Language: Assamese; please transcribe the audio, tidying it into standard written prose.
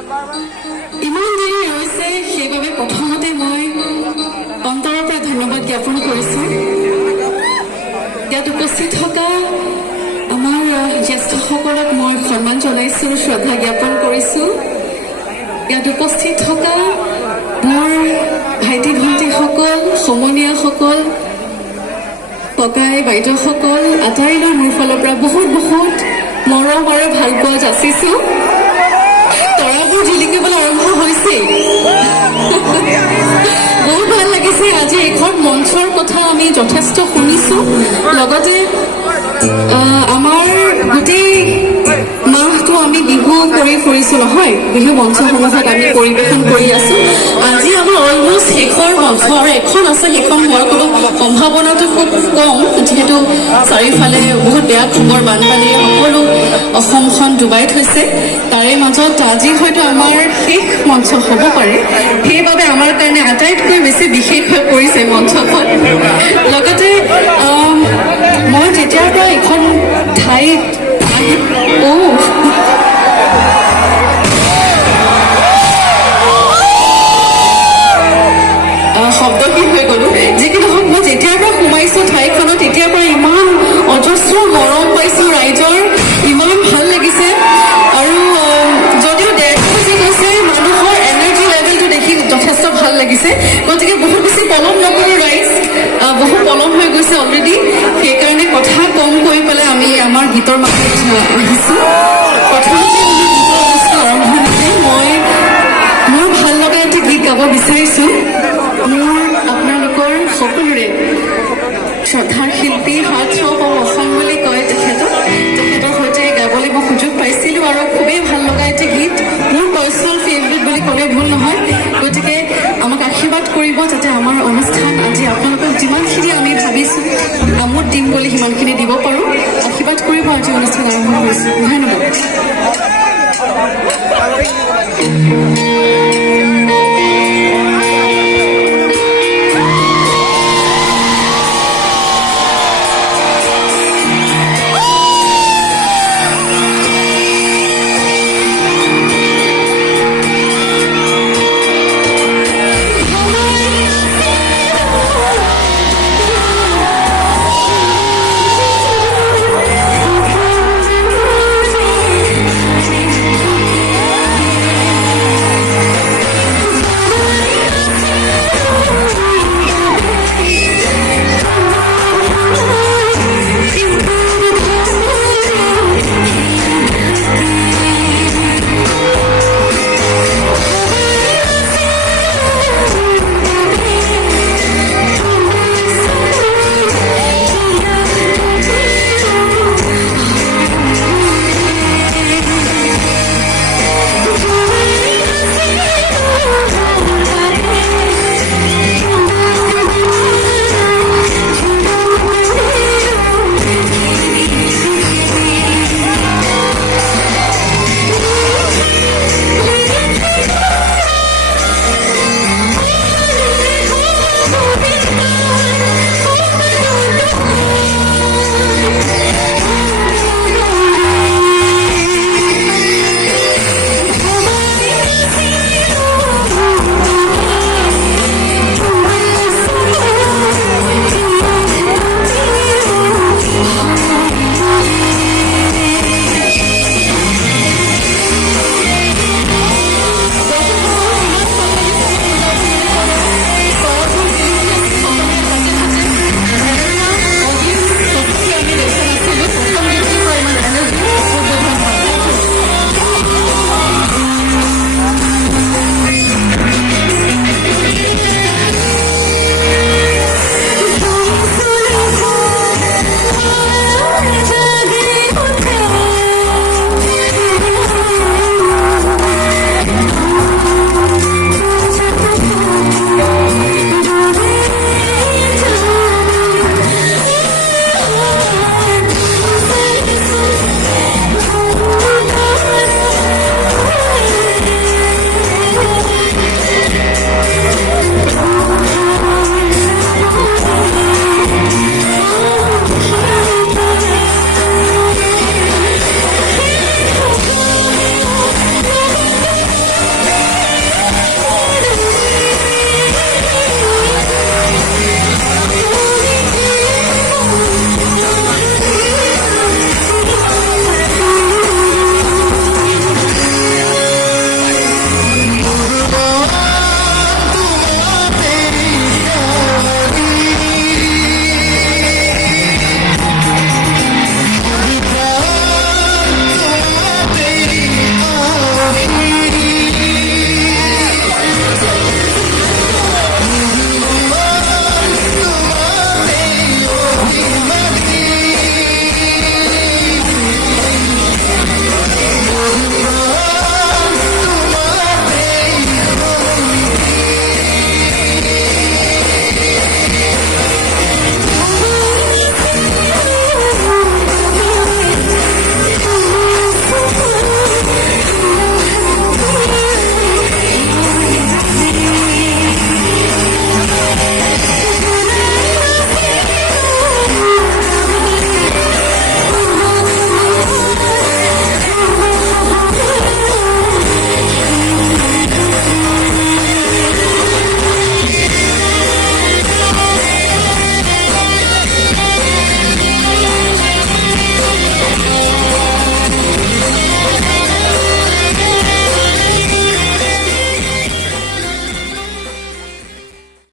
ইমান দেৰি ৰৈছে, সেইবাবে প্ৰথমতে মই অন্তৰৰ পৰা ধন্যবাদ জ্ঞাপন কৰিছোঁ। ইয়াত উপস্থিত থকা আমাৰ জ্যেষ্ঠসকলক মই সন্মান জনাইছোঁ, শ্ৰদ্ধা জ্ঞাপন কৰিছোঁ। ইয়াত উপস্থিত থকা মোৰ ভাইটি ভণ্টিসকল, সমনীয়াসকল, ককাই বাইদেউসকল আটাইলৈ মোৰ ফালৰ পৰা বহুত বহুত মৰম আৰু ভাল পোৱা যাচিছোঁ। তৰাবোৰ জিলিকিবলৈ আৰম্ভ হৈছে। বহুত ভাল লাগিছে। আজি এইখন মঞ্চৰ কথা আমি যথেষ্ট শুনিছোঁ, লগতে আমাৰ গোটেই মাহটো আমি বিহু কৰি ফুৰিছোঁ নহয়, বিহু মঞ্চসমূহত আমি পৰিৱেশন কৰি আছোঁ। আজি আমাৰ অলমষ্ট শেষৰ মঞ্চ আৰু এখন আছে, সেইখন হোৱাৰ কোনো সম্ভাৱনাটো খুব কম, যিহেতু চাৰিওফালে বহুত বেয়া খবৰ, বানপানীয়ে সকলো অসমখন ডুবাই থৈছে। তাৰে মাজত আজি হয়তো আমাৰ শেষ মঞ্চ হ'ব পাৰে, সেইবাবে আমাৰ কাৰণে আটাইতকৈ বেছি বিশেষ হৈ পৰিছে মঞ্চখন। লগতে মই যেতিয়াৰ পৰা এইখন ঠাইত শব্দহীন হৈ গ'লো। যিকি নহওক, মই যেতিয়াৰ পৰা সোমাইছোঁ ঠাইখনত তেতিয়াৰ পৰা ইমান অজস্ৰ মৰম পাইছোঁ ৰাইজৰ, ইমান ভাল লাগিছে। আৰু যদিও 1:30 বাজি গৈছে, মানুহৰ এনাৰ্জি লেভেলটো দেখি যথেষ্ট ভাল লাগিছে। গতিকে বহুত বেছি পলম নকৰোঁ ৰাইজ, বহু পলম হৈ গৈছে অলৰেডি। সেইকাৰণে কথা কম কৰি পেলাই আমি আমাৰ গীতৰ মাজত আহিছোঁ। প্ৰথমতে গীতৰ অনুষ্ঠান আৰম্ভণিতে মই মোৰ ভাল লগা এটা গীত গাব বিচাৰিছোঁ। মোৰ আপোনালোকৰ সকলোৰে শ্ৰদ্ধাৰ শিল্পী হাৰ্টথ্ৰব অফ অসম বুলি কয় তেখেতৰ সৈতে গাবলৈ মই সুযোগ পাইছিলোঁ, আৰু খুবেই ভাল লগা এটা গীত, মোৰ পাৰ্চনেল ফেভৰেট বুলি ক'লে ভুল নহয়। গতিকে আমাক আশীৰ্বাদ কৰিব যাতে আমাৰ অনুষ্ঠান আজি আপোনালোকক যিমানখিনি আমি ভাবিছোঁ আমোদ দিম বুলি সিমানখিনি দিব পাৰোঁ। আশীৰ্বাদ কৰিব। আজি অনুষ্ঠান আৰম্ভ কৰিছোঁ। ধন্যবাদ।